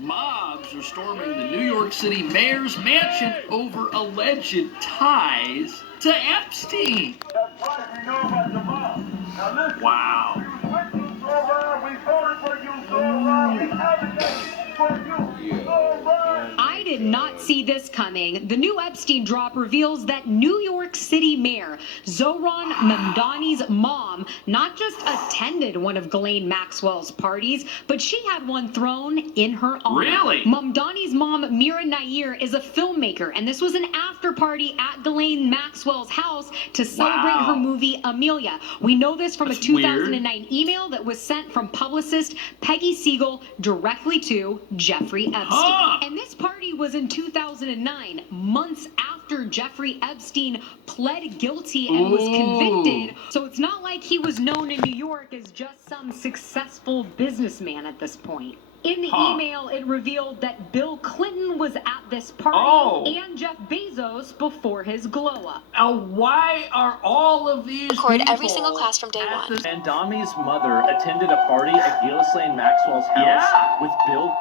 Mobs are storming the New York City mayor's mansion over alleged ties to Epstein. That's right, we know about the mob. Now listen, Wow. we went to Zorra, we voted for you, Zorra, we advocated for you, Zorra. I did not see this coming. The new Epstein drop reveals that New York City Mayor Zohran Mamdani's mom not just attended one of Ghislaine Maxwell's parties, but she had one thrown in her honor. Really? Mamdani's mom, Mira Nair, is a filmmaker, and this was an after party at Ghislaine Maxwell's house to celebrate her movie Amelia. We know this from a 2009 email that was sent from publicist Peggy Siegel directly to Jeffrey Epstein. And this party was in 2009, months after Jeffrey Epstein pled guilty and was convicted. So it's not like he was known in New York as just some successful businessman at this point. In the email, it revealed that Bill Clinton was at this party and Jeff Bezos before his glow-up. Why are all of these Record every single class from day one. Mamdani's mother attended a party at Ghislaine Maxwell's house with Bill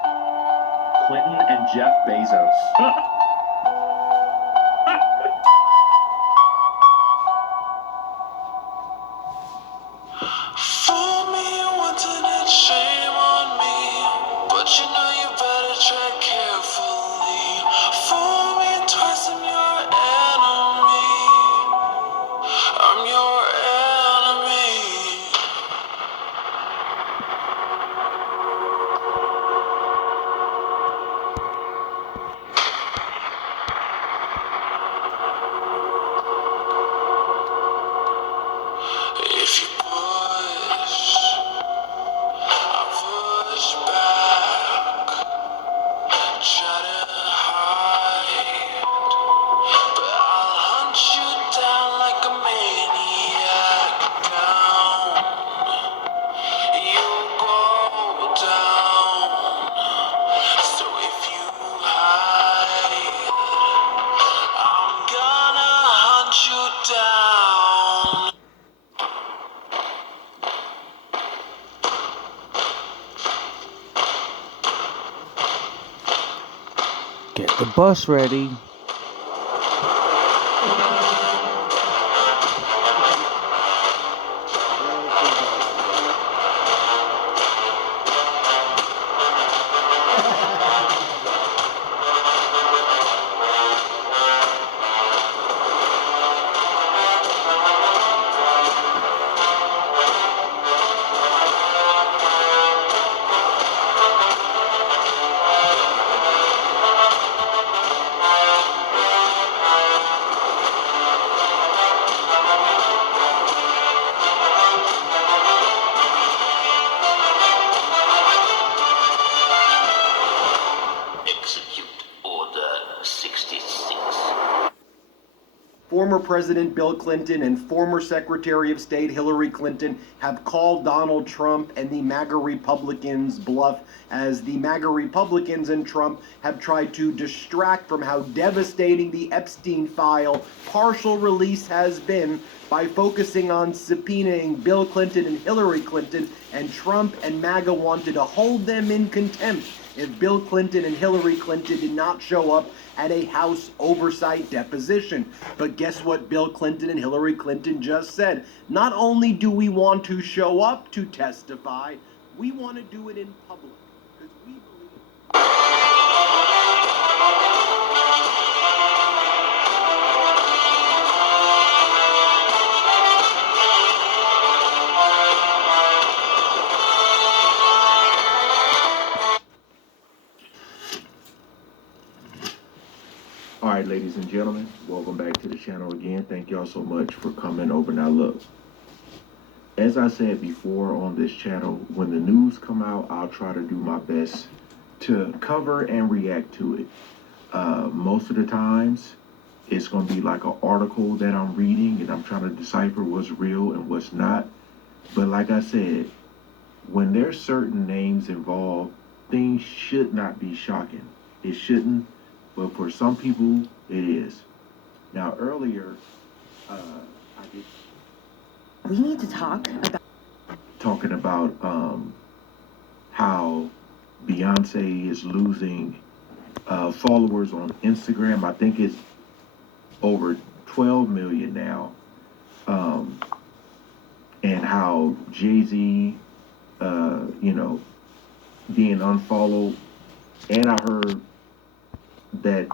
Clinton and Jeff Bezos. Fool me once and it's shame on me, but you know you better tread carefully. Fool me twice, I'm your enemy. I'm your enemy. If you push, I push back. Try to hide, but I'll hunt you down like a maniac. Down, you go down. So if you hide, I'm gonna hunt you down. Get the bus ready. Execute Order 66. Former President Bill Clinton and former Secretary of State Hillary Clinton have called Donald Trump and the MAGA Republicans bluff, as the MAGA Republicans and Trump have tried to distract from how devastating the Epstein file partial release has been by focusing on subpoenaing Bill Clinton and Hillary Clinton, and Trump and MAGA wanted to hold them in contempt if Bill Clinton and Hillary Clinton did not show up at a House oversight deposition. But guess what Bill Clinton and Hillary Clinton just said? Not only do we want to show up to testify, we want to do it in public, because we believe... Alright, ladies and gentlemen, welcome back to the channel again. Thank y'all so much for coming over. Now look, as I said before on this channel, when the news come out, I'll try to do my best to cover and react to it. Most of the times, it's going to be like an article that I'm reading and I'm trying to decipher what's real and what's not. But like I said, when there's certain names involved, things should not be shocking. It shouldn't. But for some people, it is. Now, earlier, We need to talk about... talking about how Beyonce is losing followers on Instagram. I think it's over 12 million now. And how Jay-Z, being unfollowed. And I heard that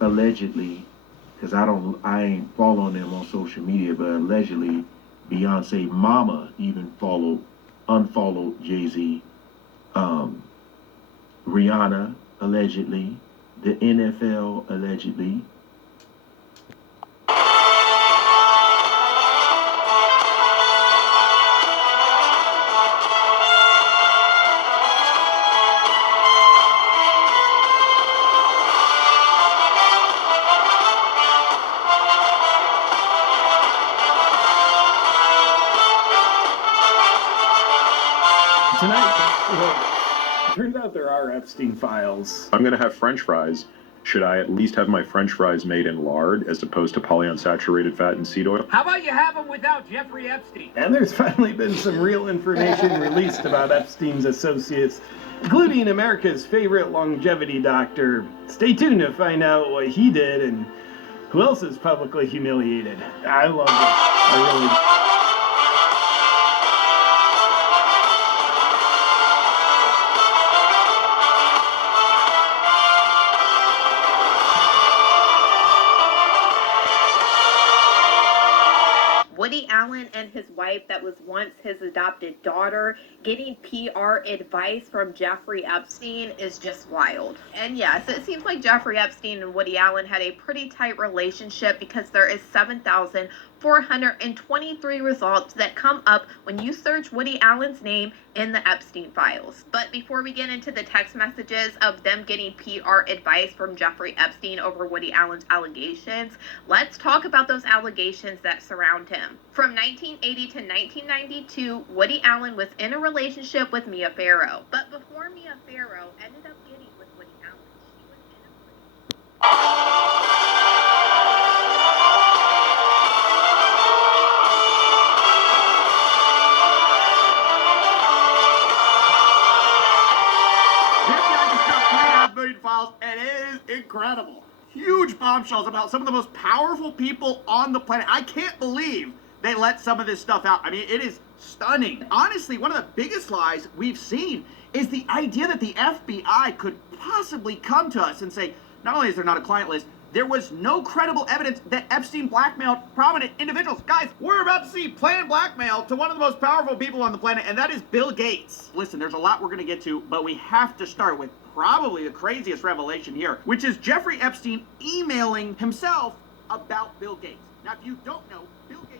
allegedly, because I ain't following them on social media, but allegedly Beyonce mama even unfollowed Jay-Z. Rihanna allegedly, the NFL allegedly. Turns out there are Epstein files. I'm going to have French fries. Should I at least have my French fries made in lard as opposed to polyunsaturated fat and seed oil? How about you have them without Jeffrey Epstein? And there's finally been some real information released about Epstein's associates, including America's favorite longevity doctor. Stay tuned to find out what he did and who else is publicly humiliated. I love this. I really do. Woody Allen and his wife, that was once his adopted daughter, getting PR advice from Jeffrey Epstein is just wild. And yes, it seems like Jeffrey Epstein and Woody Allen had a pretty tight relationship, because there is 7,423 results that come up when you search Woody Allen's name in the Epstein files. But before we get into the text messages of them getting PR advice from Jeffrey Epstein over Woody Allen's allegations, let's talk about those allegations that surround him. From 1980 to 1992, Woody Allen was in a relationship with Mia Farrow. But before Mia Farrow ended up getting with Woody Allen, she was in files, and it is incredible. Huge bombshells about some of the most powerful people on the planet. I can't believe they let some of this stuff out. I mean, it is stunning. Honestly, one of the biggest lies we've seen is the idea that the FBI could possibly come to us and say, not only is there not a client list, there was no credible evidence that Epstein blackmailed prominent individuals. Guys, we're about to see planned blackmail to one of the most powerful people on the planet, and that is Bill Gates. Listen, there's a lot we're going to get to, but we have to start with probably the craziest revelation here, which is Jeffrey Epstein emailing himself about Bill Gates. Now, if you don't know, Bill Gates...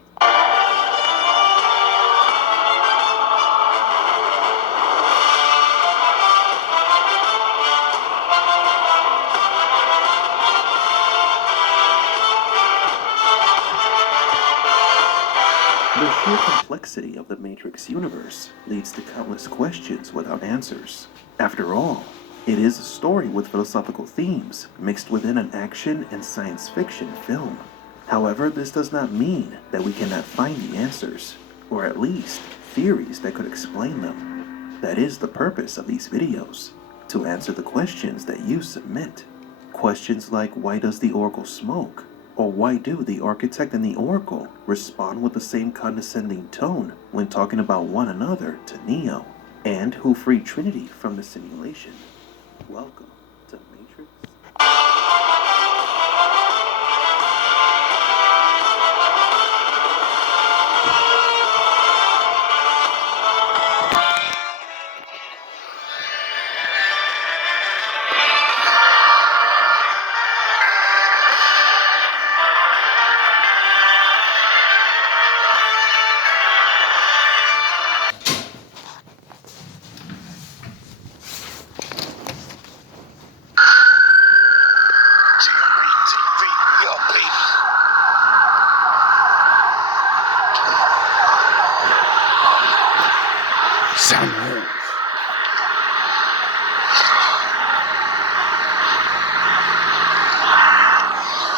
The sheer complexity of the Matrix universe leads to countless questions without answers. After all, it is a story with philosophical themes mixed within an action and science fiction film. However, this does not mean that we cannot find the answers, or at least theories that could explain them. That is the purpose of these videos, to answer the questions that you submit. Questions like, why does the Oracle smoke? Or why do the architect and the Oracle respond with the same condescending tone when talking about one another to Neo? And who freed Trinity from the simulation? Welcome to Matrix.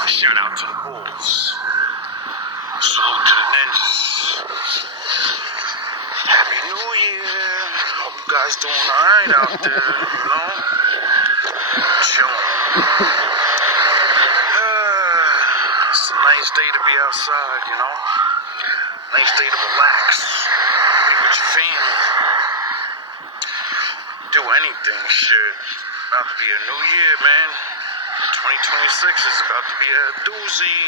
Shout out to the bulls. Salute to the ninjas. Happy New Year. Hope you guys doing alright out there, you know? Chilling. It's a nice day to be outside, you know? Nice day to relax. Be with your family. Do anything, shit. About to be a new year, man. 2026 is about to be a doozy.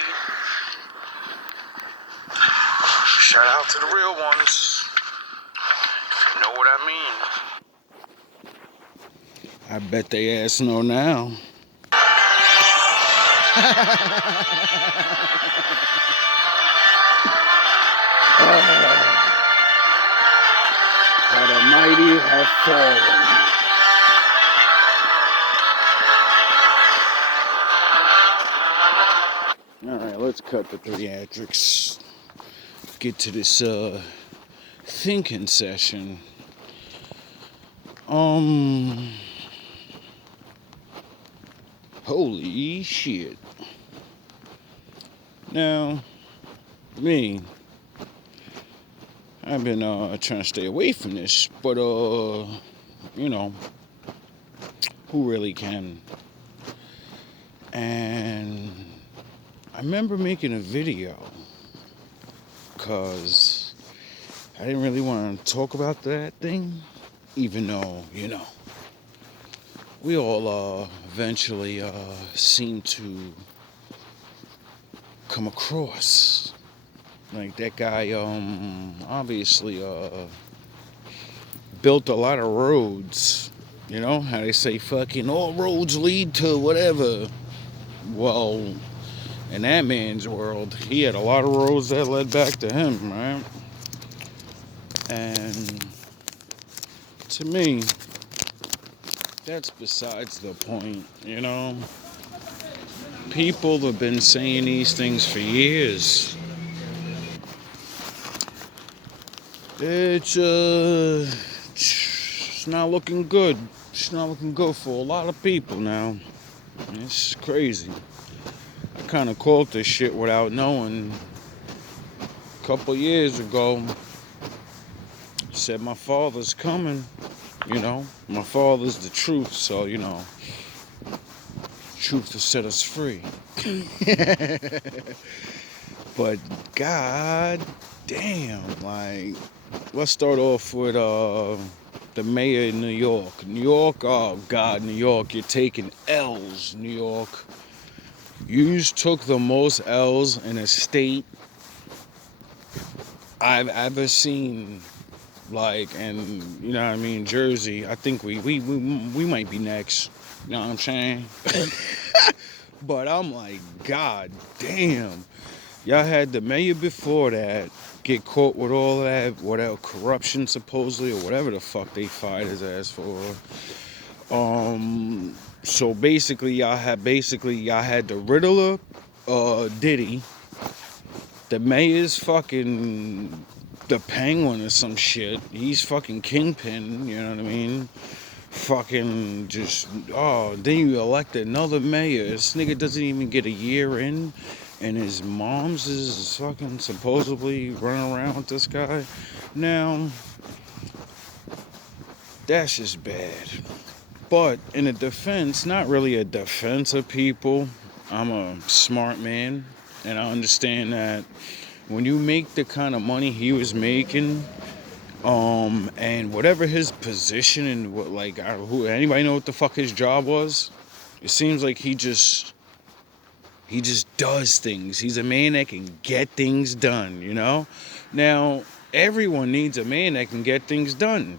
Shout out to the real ones. If you know what I mean. I bet they ass know now. How the mighty have fallen. Alright, let's cut the theatrics. Get to this thinking session. Holy shit. Now, me, I've been trying to stay away from this, but you know, who really can? And I remember making a video because I didn't really want to talk about that thing, even though, you know, we all eventually seem to come across. Like that guy obviously built a lot of roads. You know how they say fucking all roads lead to whatever. Well, in that man's world, he had a lot of roads that led back to him, right? And to me, that's besides the point, you know? People have been saying these things for years. It's not looking good. It's not looking good for a lot of people now. It's crazy. I kind of called this shit without knowing. A couple years ago, said my father's coming. You know, my father's the truth, so you know, truth to set us free. But god damn, like, let's start off with the mayor in New York. New York, oh god, New York, you're taking L's, New York. You took the most L's in a state I've ever seen. Like, and you know what I mean, Jersey, I think we might be next. You know what I'm saying? But I'm like, god damn. Y'all had the mayor before that get caught with all that, whatever, corruption supposedly, or whatever the fuck they fired his ass for. So basically y'all had the Riddler, Diddy, the mayor's fucking the Penguin or some shit. He's fucking Kingpin, you know what I mean? Fucking just, then you elect another mayor. This nigga doesn't even get a year in, and his mom's is fucking supposedly running around with this guy. Now, that's just bad. But in a defense, not really a defense of people, I'm a smart man, and I understand that when you make the kind of money he was making, and whatever his position and what, like, anybody know what the fuck his job was? It seems like he just does things. He's a man that can get things done, you know? Now, everyone needs a man that can get things done.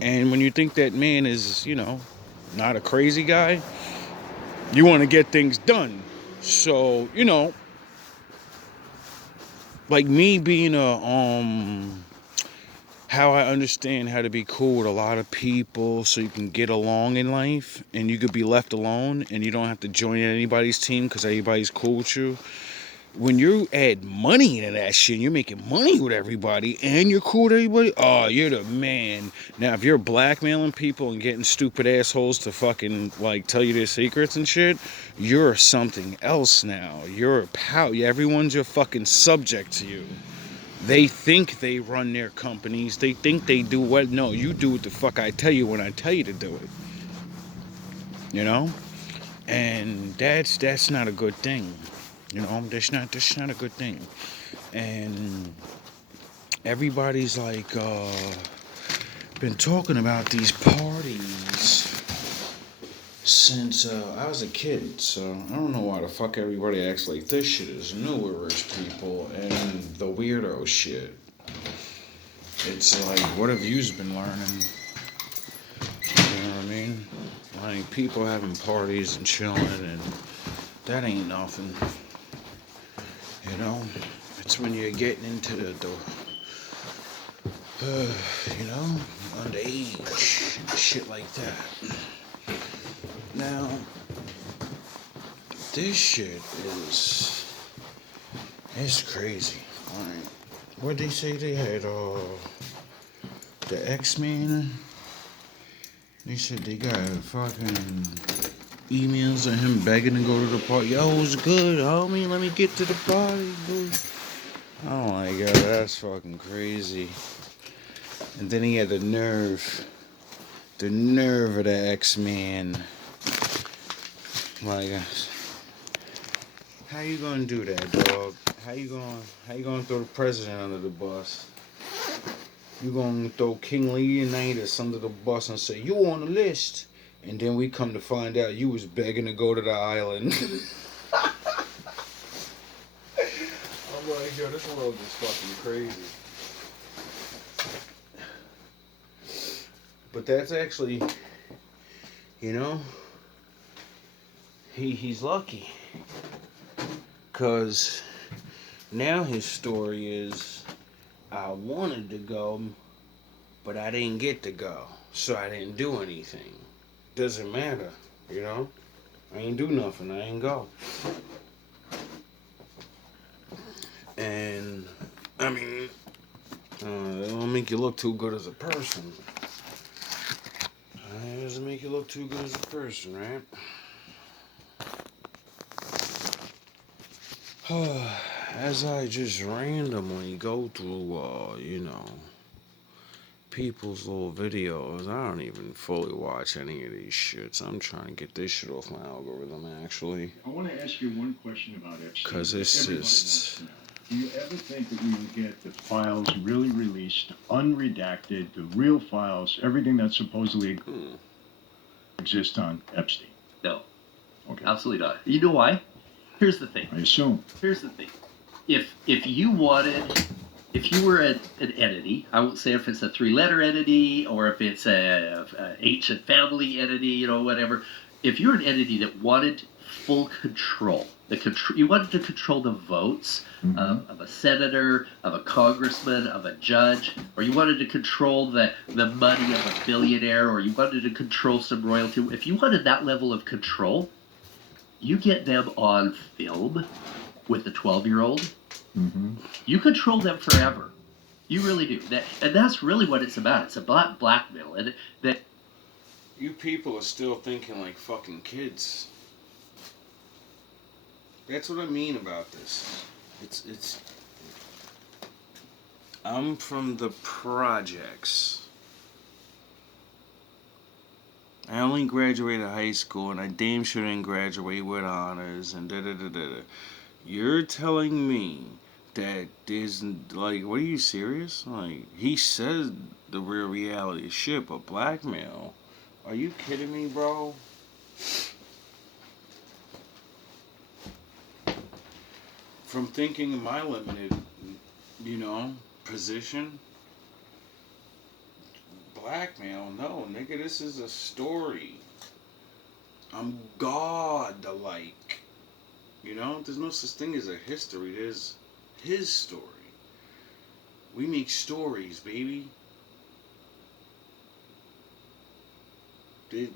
And when you think that man is, you know, not a crazy guy, you want to get things done. So, you know, like me being how I understand how to be cool with a lot of people so you can get along in life and you could be left alone and you don't have to join anybody's team because everybody's cool with you. When you add money into that shit, you're making money with everybody and you're cool with everybody, oh, you're the man. Now, if you're blackmailing people and getting stupid assholes to fucking, like, tell you their secrets and shit, you're something else now. You're a everyone's your fucking subject to you. They think they run their companies. They think they do what? No, you do what the fuck I tell you when I tell you to do it. You know? And that's not a good thing. You know, that's not a good thing. And everybody's like been talking about these parties since I was a kid, so I don't know why the fuck everybody acts like this shit is new with rich people and the weirdo shit. It's like, what have you been learning? You know what I mean? Like, people having parties and chilling, and that ain't nothing. You know? It's when you're getting into the you know, underage and shit like that. Now, this shit it's crazy. Alright. What'd they say they had, the X-Men? They said they got fucking emails of him begging to go to the party. Yo, it was good, homie. Let me get to the party, dude. Oh my god, that's fucking crazy. And then he had the nerve of the X-Men. Like, how you gonna do that, dog? How you gonna throw the president under the bus? You gonna throw King Leonidas under the bus and say, you on the list? And then we come to find out you was begging to go to the island. I'm like, yo, this world is fucking crazy. But that's actually, you know, he's lucky. Because now his story is, I wanted to go, but I didn't get to go. So I didn't do anything. Doesn't matter, you know? I ain't do nothing. I ain't go. And, I mean, it don't make you look too good as a person. It doesn't make you look too good as a person, right? As I just randomly go through, you know, people's little videos, I don't even fully watch any of these shits. I'm trying to get this shit off my algorithm, actually. I want to ask you one question about Epstein. Because it's just... Do you ever think that we would get the files really released, unredacted, the real files, everything that supposedly exists on Epstein? No. Okay. Absolutely not. You know why? Here's the thing. I assume. Here's the thing. If you were an entity, I won't say if it's a 3-letter entity or if it's a ancient family entity, you know, whatever. If you're an entity that wanted full control, you wanted to control the votes of a senator, of a congressman, of a judge, or you wanted to control the money of a billionaire, or you wanted to control some royalty. If you wanted that level of control, you get them on film with the 12-year-old. You control them forever. You really do. And that's really what it's about. It's about blackmail. And that you people are still thinking like fucking kids. That's what I mean about this. It's. I'm from the projects. I only graduated high school, and I damn sure didn't graduate with honors, and da-da-da-da-da. You're telling me that there's, like, what, are you serious? Like, he said the real reality is shit, but blackmail? Are you kidding me, bro? From thinking in my limited, you know, position, blackmail, no, nigga, this is a story. I'm God-like. You know, there's no such thing as a history, there's his story. We make stories, baby. You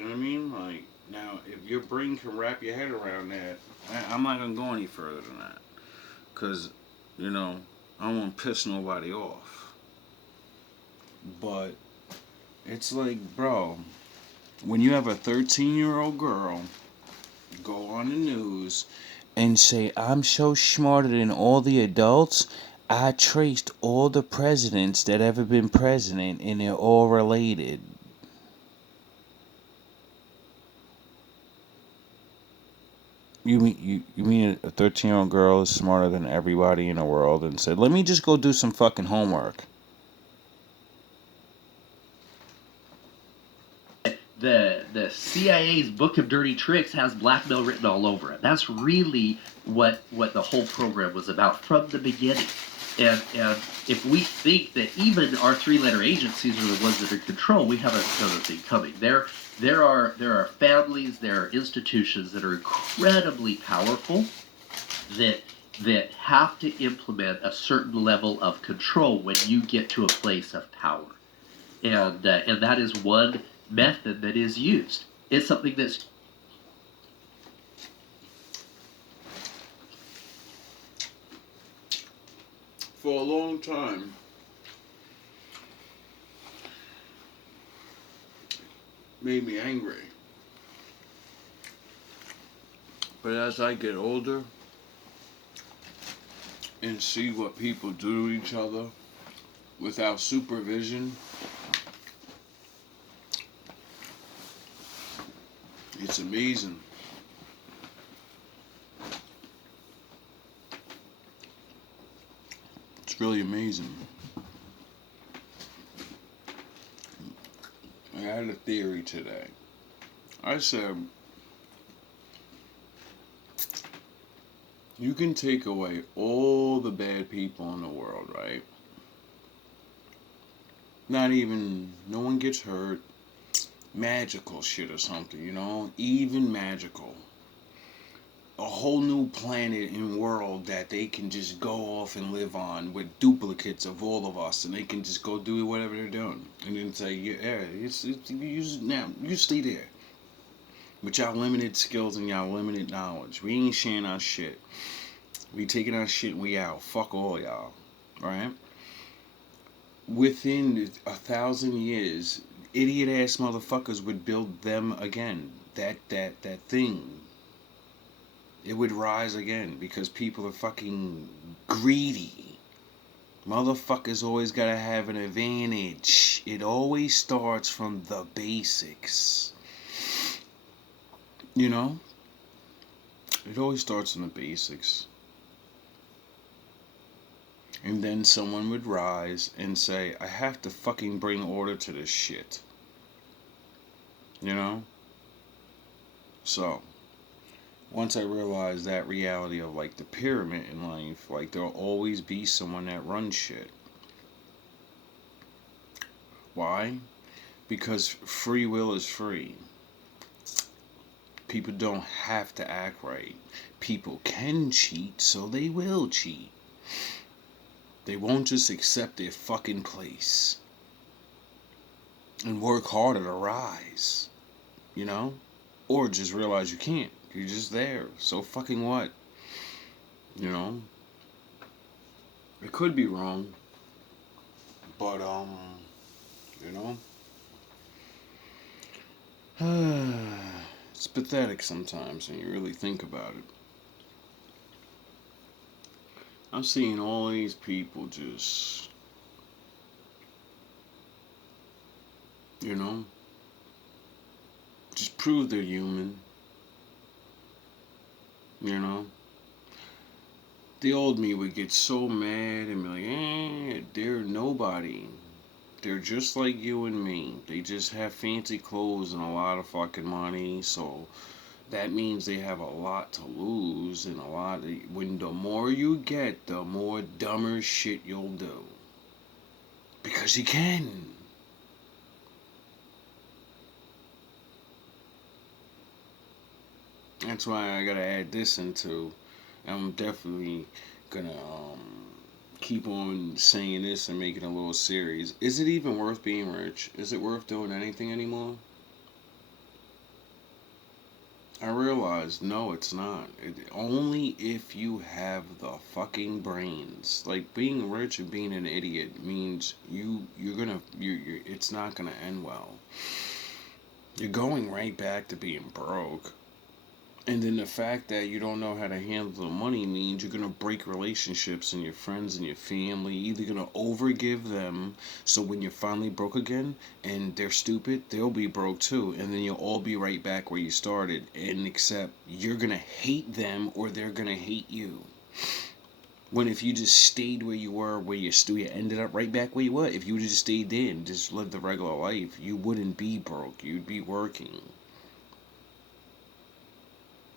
know what I mean? Like, now, if your brain can wrap your head around that, I'm not going to go any further than that. Because, you know, I don't want to piss nobody off. But it's like, bro, when you have a 13-year-old girl go on the news and say, I'm so smarter than all the adults, I traced all the presidents that ever been president, and they're all related. You mean a 13-year-old girl is smarter than everybody in the world and said, "Let me just go do some fucking homework." The CIA's book of dirty tricks has blackmail written all over it. That's really what the whole program was about from the beginning. And if we think that even our three-letter agencies are the ones that are in control, we have another thing coming. There are families, there are institutions that are incredibly powerful that have to implement a certain level of control when you get to a place of power, and that is one method that is used. It's something that's for a long time. Made me angry. But as I get older and see what people do to each other without supervision, it's amazing. It's really amazing. I had a theory today. I said, you can take away all the bad people in the world, right? No one gets hurt. Magical shit or something, you know? Even magical. A whole new planet and world that they can just go off and live on with duplicates of all of us, and they can just go do whatever they're doing. And then say, yeah, you stay there. With y'all limited skills and y'all limited knowledge. We ain't sharing our shit. We taking our shit and we out. Fuck all y'all. Right? Within 1,000 years, idiot ass motherfuckers would build them again. That thing. It would rise again because people are fucking greedy. Motherfuckers always gotta have an advantage. It always starts from the basics. You know? It always starts in the basics. And then someone would rise and say, I have to fucking bring order to this shit. You know? So, once I realized that reality of like the pyramid in life, like there'll always be someone that runs shit. Why? Because free will is free. People don't have to act right. People can cheat, so they will cheat. They won't just accept their fucking place and work harder to rise, you know? Or just realize you can't. You're just there. So fucking what? You know? It could be wrong. But, you know? It's pathetic sometimes when you really think about it. I'm seeing all these people just, you know, just prove they're human. You know? The old me would get so mad and be like, they're nobody. They're just like you and me. They just have fancy clothes and a lot of fucking money, so that means they have a lot to lose, and when the more you get, the more dumber shit you'll do. Because you can. That's why I gotta add this into. I'm definitely gonna keep on saying this and making a little series. Is it even worth being rich? Is it worth doing anything anymore? I realized, no, it's not. Only if you have the fucking brains. Like, being rich and being an idiot means it's not gonna end well. You're going right back to being broke. And then the fact that you don't know how to handle the money means you're gonna break relationships and your friends and your family. You're either gonna overgive them, so when you're finally broke again and they're stupid, they'll be broke too, and then you'll all be right back where you started. And except you're gonna hate them or they're gonna hate you. When if you just stayed where you were, where you ended up right back where you were. If you just stayed there and just lived a regular life, you wouldn't be broke. You'd be working.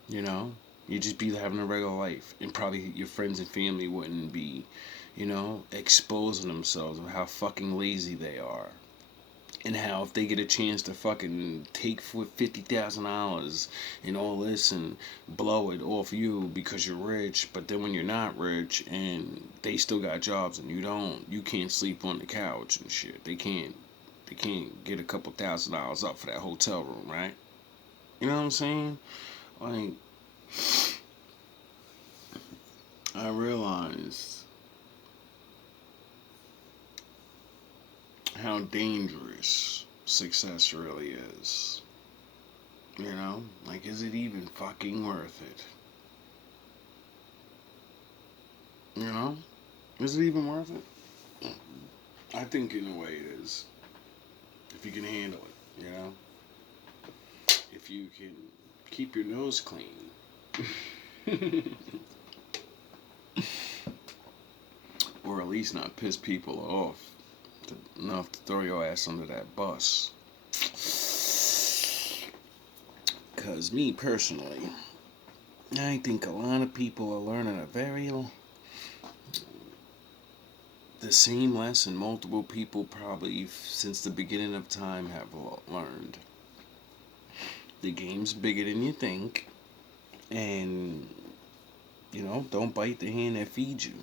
You know, you'd just be having a regular life, and probably your friends and family wouldn't be, exposing themselves of how fucking lazy they are, and how if they get a chance to fucking take for $50,000 and all this and blow it off you because you're rich, but then when you're not rich and they still got jobs and you don't, you can't sleep on the couch and shit. They can't get a couple $1,000s up for that hotel room, right? You know what I'm saying? Like, I realized how dangerous success really is. You know? Like, is it even fucking worth it? You know? Is it even worth it? I think in a way it is. If you can handle it, you know? If you can keep your nose clean. Or at least not piss people off enough to throw your ass under that bus. Because me personally, I think a lot of people are learning the same lesson multiple people probably since the beginning of time have learned. The game's bigger than you think, and don't bite the hand that feeds you.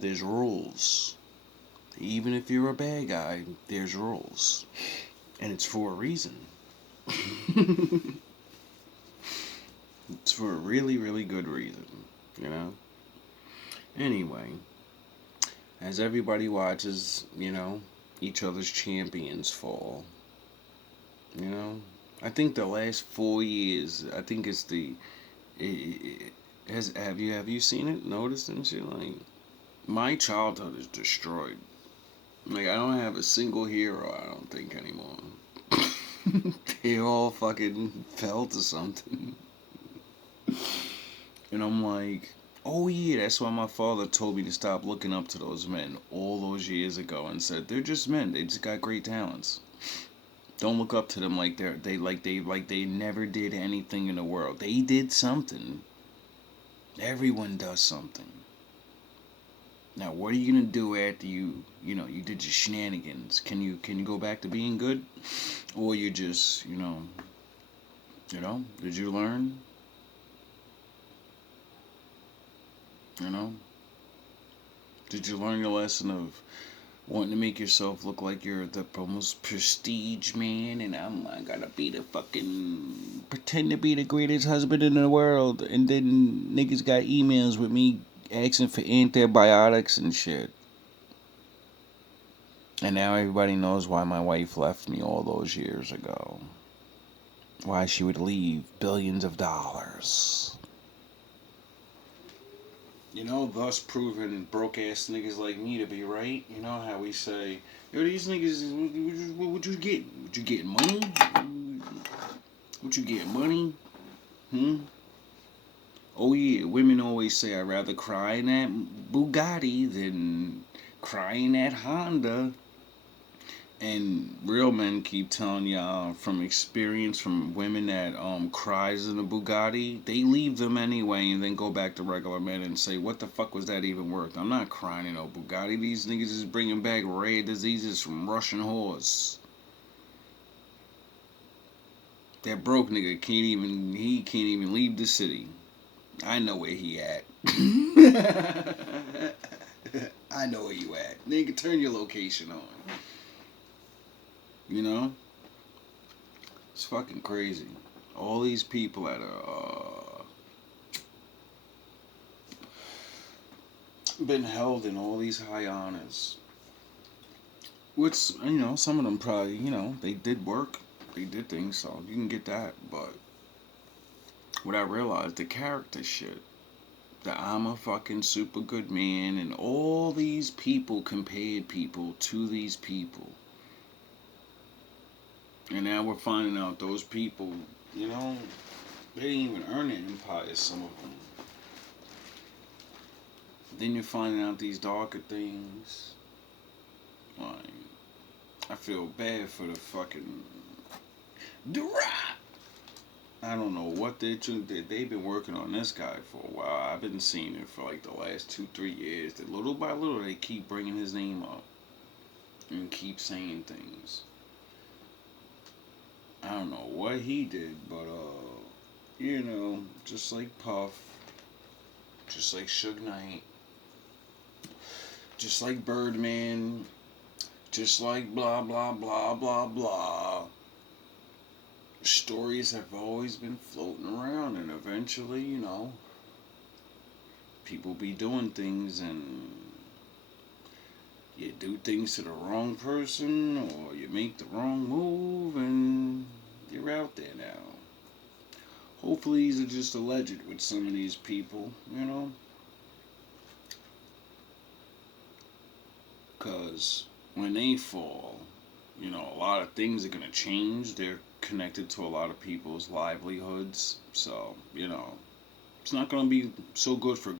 There's rules. Even if you're a bad guy, there's rules, and it's for a reason. It's for a really, really good reason, Anyway, as everybody watches, each other's champions fall, I think the last 4 years, I think it's have you seen it, noticed and shit? Like, my childhood is destroyed. Like, I don't have a single hero, I don't think, anymore. They all fucking fell to something. And I'm like, oh yeah, that's why my father told me to stop looking up to those men all those years ago and said, they're just men, they just got great talents. Don't look up to them like they never did anything in the world. They did something. Everyone does something. Now, what are you gonna do after you did your shenanigans? Can you go back to being good, or you just did you learn? Did you learn your lesson of wanting to make yourself look like you're the most prestige man, and I gotta be the fucking pretend to be the greatest husband in the world, and then niggas got emails with me asking for antibiotics and shit. And now everybody knows why my wife left me all those years ago. Why she would leave billions of dollars. Thus proving broke-ass niggas like me to be right. You know how we say, yo, these niggas, what you getting? What you getting, money? What you getting, money? Oh yeah, women always say I'd rather cry in that Bugatti than cry in that Honda. And real men keep telling y'all from experience from women that cries in a Bugatti, they leave them anyway and then go back to regular men and say, what the fuck was that even worth? I'm not crying in no Bugatti. These niggas is bringing back rare diseases from Russian whores. That broke nigga can't even leave the city. I know where he at. I know where you at. Nigga, turn your location on. It's fucking crazy. All these people that are been held in all these high honors. Which, some of them probably, they did work. They did things, so you can get that. But what I realized, the character shit. That I'm a fucking super good man, and all these people compared people to these people. And now we're finding out those people, you know, they didn't even earn an empire, some of them. Then you're finding out these darker things. Like, I feel bad for the fucking I don't know what they've been working on this guy for a while. I've been seeing it for like the last 2-3 years. That little by little they keep bringing his name up and keep saying things. I don't know what he did, but you know, just like Puff, just like Suge Knight, just like Birdman, just like blah blah blah blah blah. Stories have always been floating around, and eventually, you know, people be doing things and you do things to the wrong person or you make the wrong move and you're out there now. Hopefully these are just alleged with some of these people, you know, because when they fall, you know, a lot of things are going to change. They're connected to a lot of people's livelihoods. So, you know, it's not going to be so good for